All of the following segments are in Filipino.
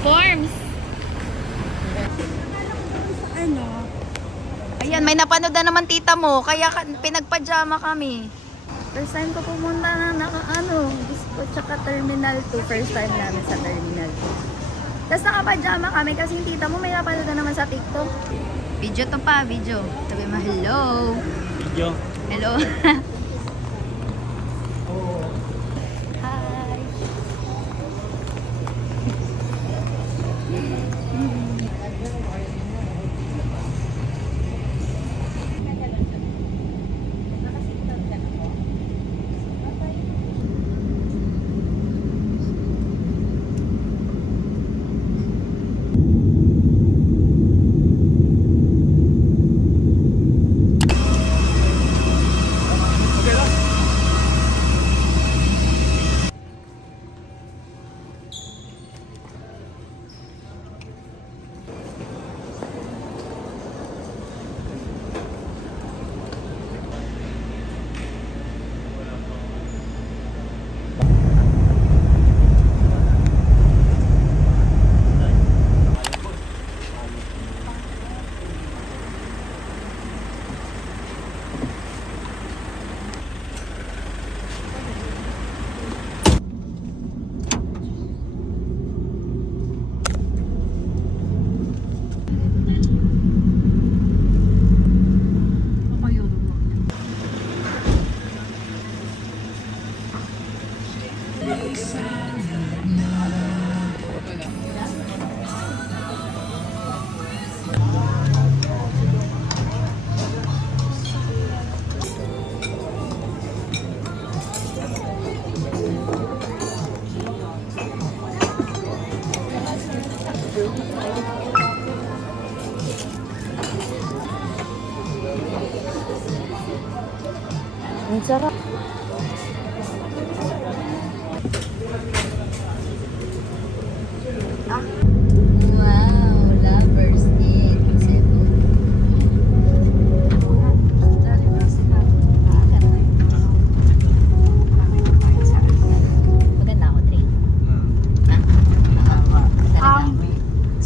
forms. Ano? Ayan, may napanood na naman tita mo, kaya pinagpajama kami. First time ko pumunta na disco tsaka Terminal 2. First time namin sa Terminal 2. Tapos nakapajama kami kasi yung tita mo may napanood na naman sa TikTok. Video to pa, video. Sabi mo, hello. Video. Hello. Hi. Ang sarap. Wow, lovers in Cebu. Maganda ako, Dre.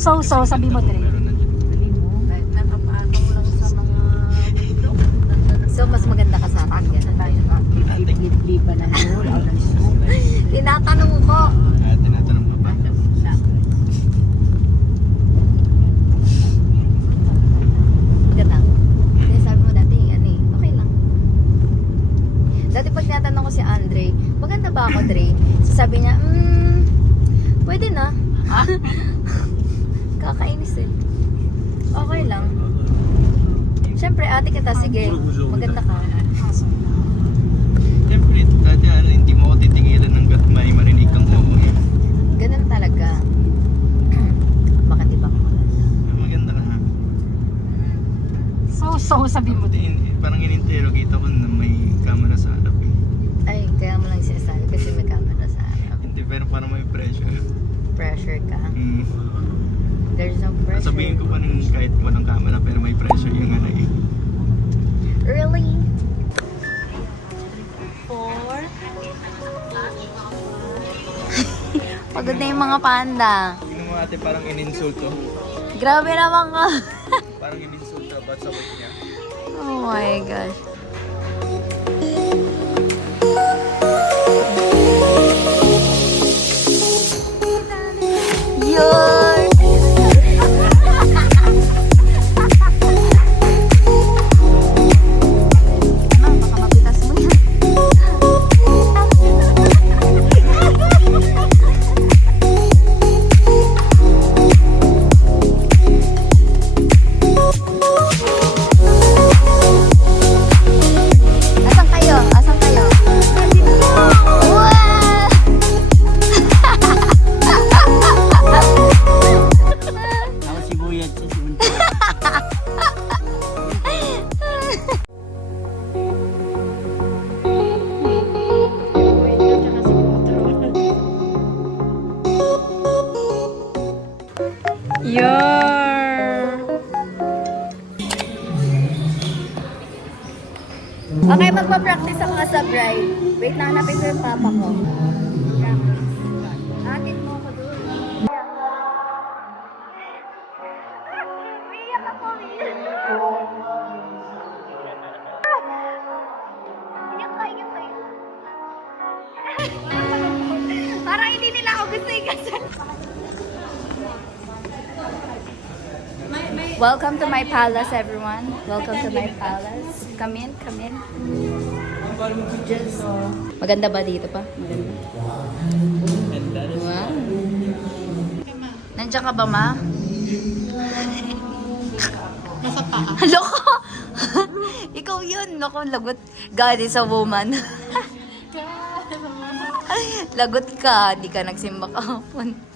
So, sabi mo, Dre. So, mas maganda ka sa akin. Liba ng tinatanong ko. Tinatanong ko pa. Ganda. Hindi, sabi mo dati, okay lang. Dati pag tinatanong ko si Andre, maganda ba ako, Dre? Sasabi niya, pwede na. Kakainis eh. Okay lang. Siyempre, ate kita, sige, maganda ka. Siyempre, dati hindi mo ako titingilan hanggat may marinig kang oo. Ganun talaga. Bakit iba ka maganda? Maganda ka ha. So, sabi mo, Dre. Parang in-interrogate ako na may camera sa harap eh. Ay, kaya mo lang sinasabi kasi may camera sa harap. Hindi, pero parang may pressure. Pressure ka. There's no pressure. Sabihin ko pa rin kahit walang camera pero may pressure yung eh. Really? 4 Pagod na yung mga panda. Tingnan mo ate parang in-insulto. Grabe naman ka. Parang in-insulto about sa work niya. Oh my gosh. Yun! Baka mapitas mo yan. Asan kayo? Asan kayo? Wow! Ako sibuyat siya, sibuyat. Okay, magpa-practice ako sa bride. Wait, nanapin ko yung papa ko. Atin mo ako doon. Welcome to my palace, everyone. Welcome to my palace. Come in, come in. Just... Maganda ba dito pa? Maganda. Wow. Nandiyan ka ba, ma? Nasa paa. Loko! Ikaw yun. Loko, lagot. God is a woman. Lagot ka. Di ka nagsimba kahapon.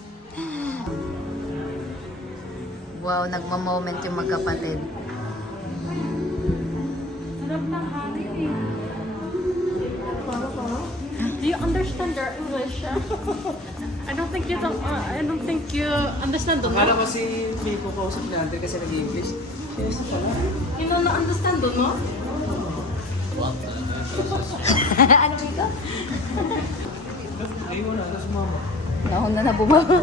Wow, nagma-moment yung magkapatid. Sarap ng hari eh. Do you understand their English? I don't think you understand them. Akala kasi may kukausap natin kasi nag-English. Yes, pala. You know, na-understand them, no? Ano ito? Ay, wala. Tapos mama. Nahon na bumaba.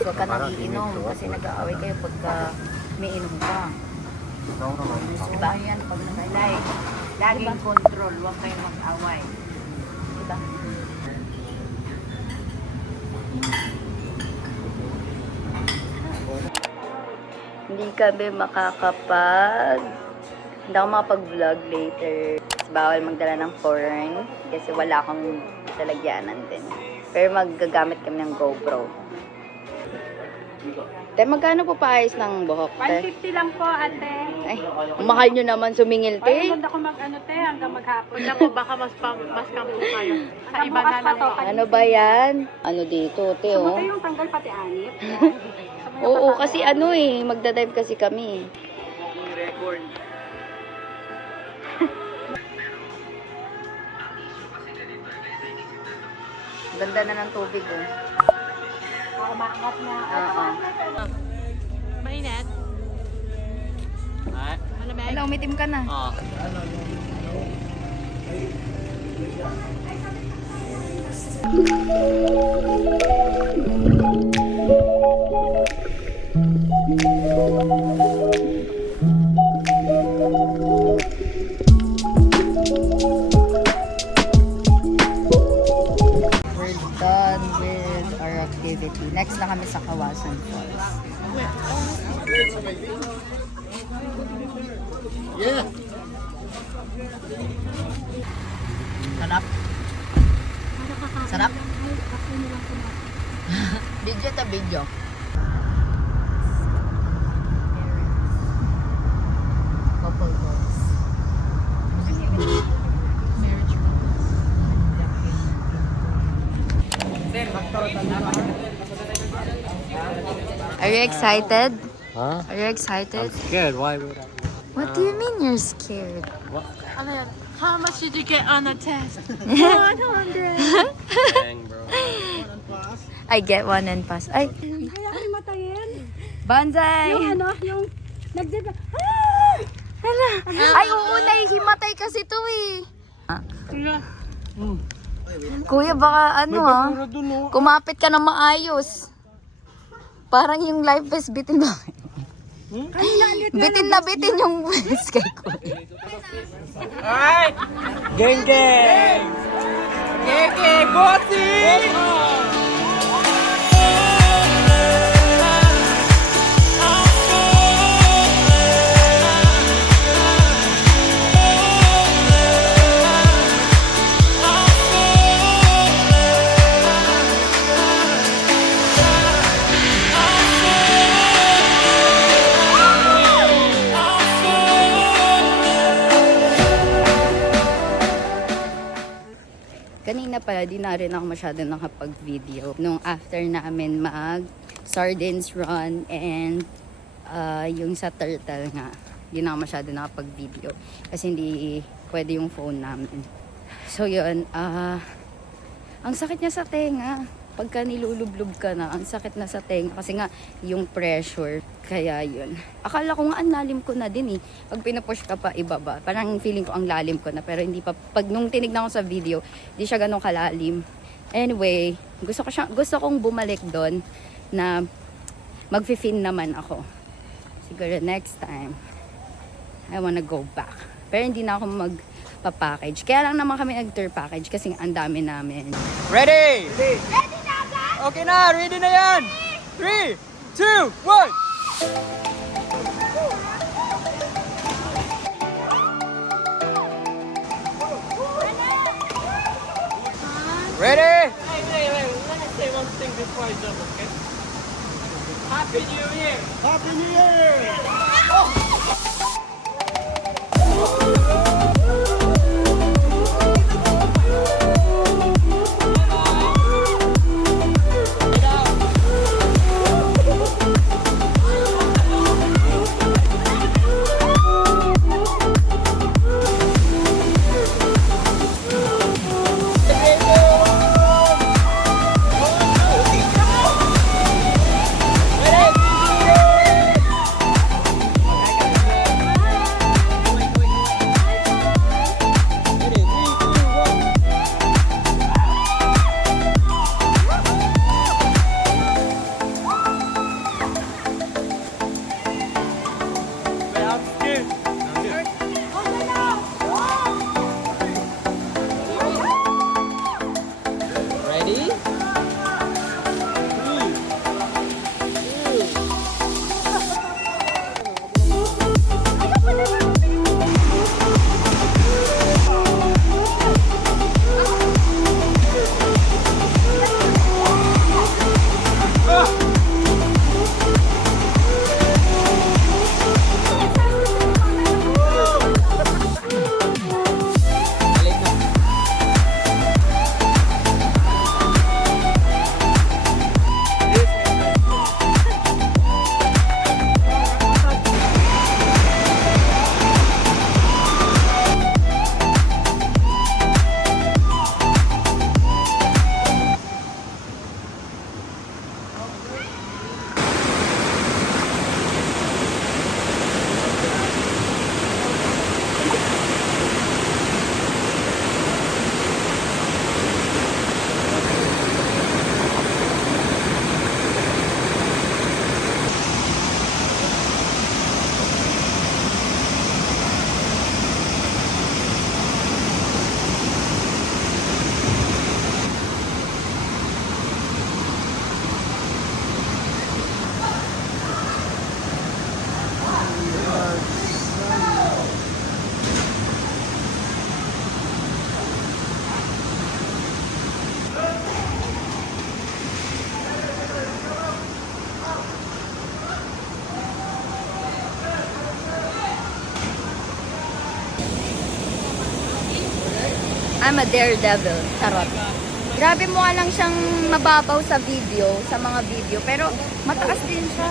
Huwag ka nang iinom kasi nag-aaway kayo pagka may inom ka. Diba yan pag nakalay? Laging control, huwag kayong mag-away. Diba? Hindi kami hindi ako makapag-vlog later. Bawal magdala ng phone kasi wala akong lalagyanan din. Pero maggagamit kami ng GoPro. Te, magkano po paayos ng buhok, te? 150 lang po, ate. Ay, mahal nyo naman sumingil, Ay, te. ganda ko mag-ano, te, hanggang maghapon. Wala po, baka mas kampo kayo. Sa iba na lang. Ano ba yan? Ano dito, te, oh? Sumunod yung tanggal pati anip. Oo, kasi ano eh, magdadive kasi kami. Record. Ganda na ng tubig, oh. Umaangat na. Oo. Mainit. Ay. Malamig. Hello, umitim ka na. Ah. We're done with our activity. Next na kami sa Kawasan Falls. Yeah. Sarap. Sarap? Video to video. Couple goals. Are you excited? Huh? Are you excited? Scared. Why would I? What do you mean you're scared? What? Ano yan? How much did you get on the test? 100. Dang, bro. I get one and pass. Ay, Kaya kayo matayin. banzai! Yung nagdiba. Hala. Ay, oo, nahihimatay kasi to eh. Kuya, baka ano kumapit ka na maayos. Parang yung life vest bitin ba? Bitin yung vest kay Kuya. Ay! Gang gang! Gang gang! Bossy! Kanina pala, di na rin ako masyado nakapag-video. Nung after namin mag sardines run and Yung sa turtle nga, hindi na ako masyado nakapag-video kasi hindi pwede yung phone namin. So yun, ang sakit niya sa tenga. Pagka nilulublog ka na, ang sakit na sa tenga kasi nga yung pressure. Kaya yun. Akala ko nga ang lalim ko na din eh. Pag pinapush ka pa ibaba, parang feeling ko ang lalim ko na. Pero hindi pa, pag nung tinignan ko sa video, hindi siya ganun kalalim. Anyway, gusto kong bumalik doon na mag-fin naman ako. Siguro next time, I wanna go back. Pero hindi na ako magpa-package. Kaya lang naman kami nag-tour package kasi ang dami namin. Ready? Ready na agad? Okay na, ready na yan! 3, 2, 1! Ready? Wait. Let me say one thing before I jump, okay? Happy New Year! Happy New Year! Ready? I'm a daredevil. Charot. Grabe mo lang siyang mababaw sa video, sa mga video. Pero mataas din siya.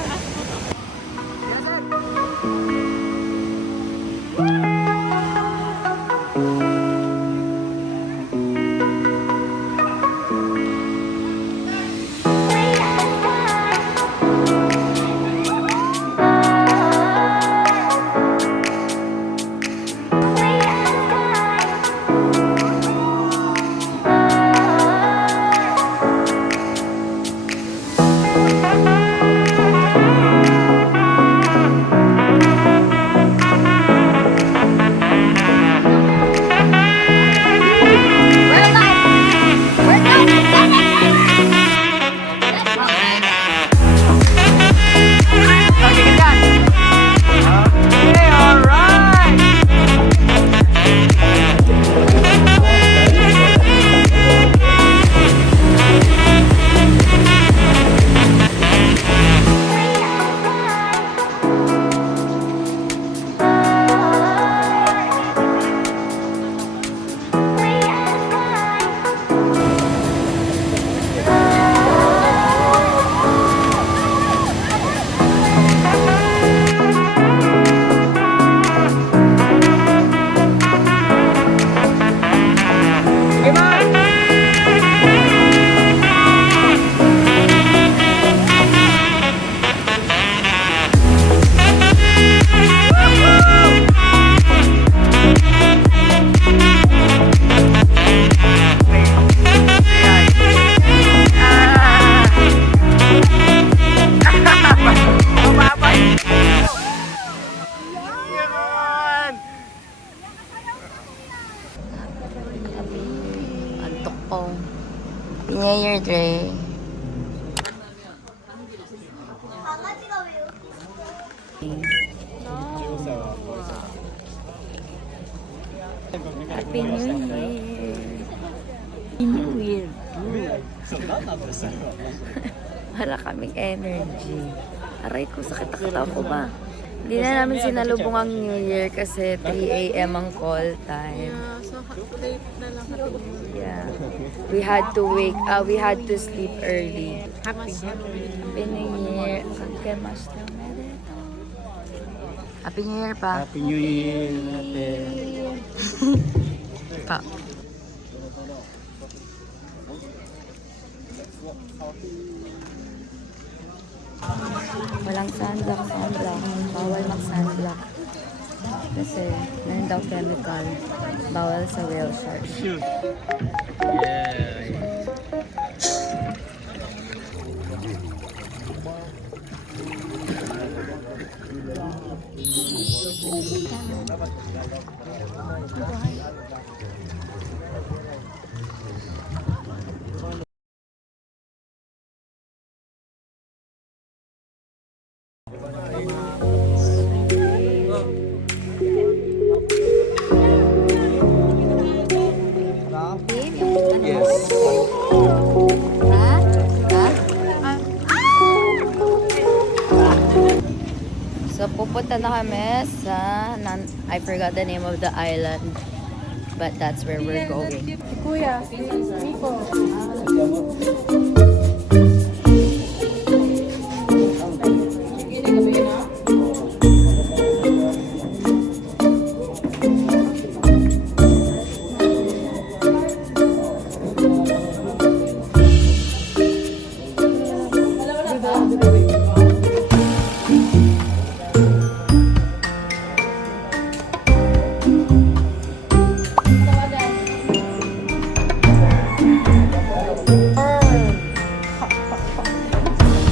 Happy New Year. Wala kaming energy. Aray ko, sakit ang ko ba? Hindi na namin sinalubong ang New Year kasi 3 a.m. ang call time. Yeah, so late na lang kami. Yeah. We had to sleep early. Happy. Happy New Year. Happy New Year pa. Happy New Year natin. Pa. Walang sunblock. Bawal mag-sunblock. Kasi meron daw chemical. Bawal sa whale shark. Shoot. Yeah. Yes. So, pupunta na kami sa, I forgot the name of the island, but that's where we're going. Kuya, Rico.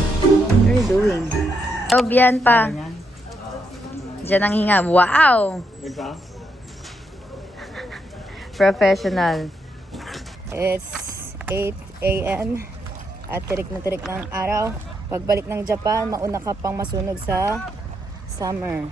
What are you doing? Oh, biyan pa. Diyan ang hinga. Wow! Professional. It's 8 a.m. at tirik na ang araw. Pagbalik ng Japan, mauna ka pang masunog sa summer.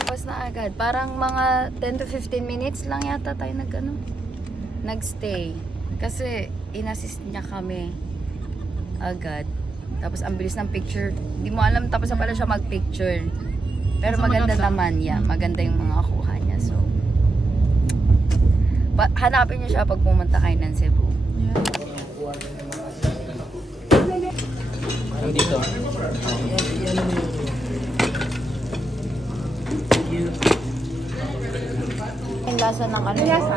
Tapos na agad. Parang mga 10 to 15 minutes lang yata tayo nagstay. Kasi inassist niya kami agad. Tapos ang bilis ng picture. Hindi mo alam tapos na pala siya mag-picture. Pero maganda naman yan. Maganda yung mga kuha niya. So, hanapin niyo siya pag pumunta kayo ng Cebu. Ano dito? Yung lasa ng ano? Lasa?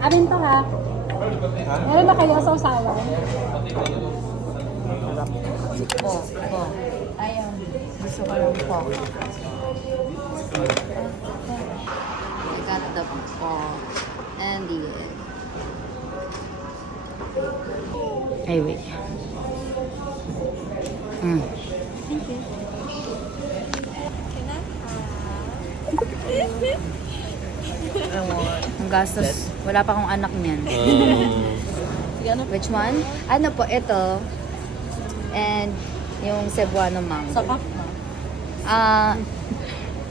Amin to ha. Meron ba kayo sa usawan? Po. Ayun. Gusto ko yung po. I got the po. And the egg. Ay, wait. Ang gastos. Wala pa akong anak niyan. Which one? Ano po, ito. And yung Cebuano mango. Sa cup na.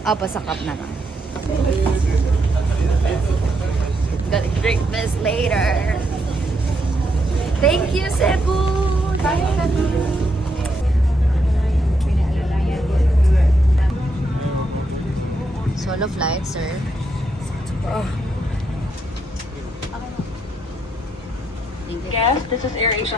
Opo, sa cup na lang. Gonna drink this later. Thank you, Cebu! Solo flight, sir. Thank you. Guest, this is AirAsia.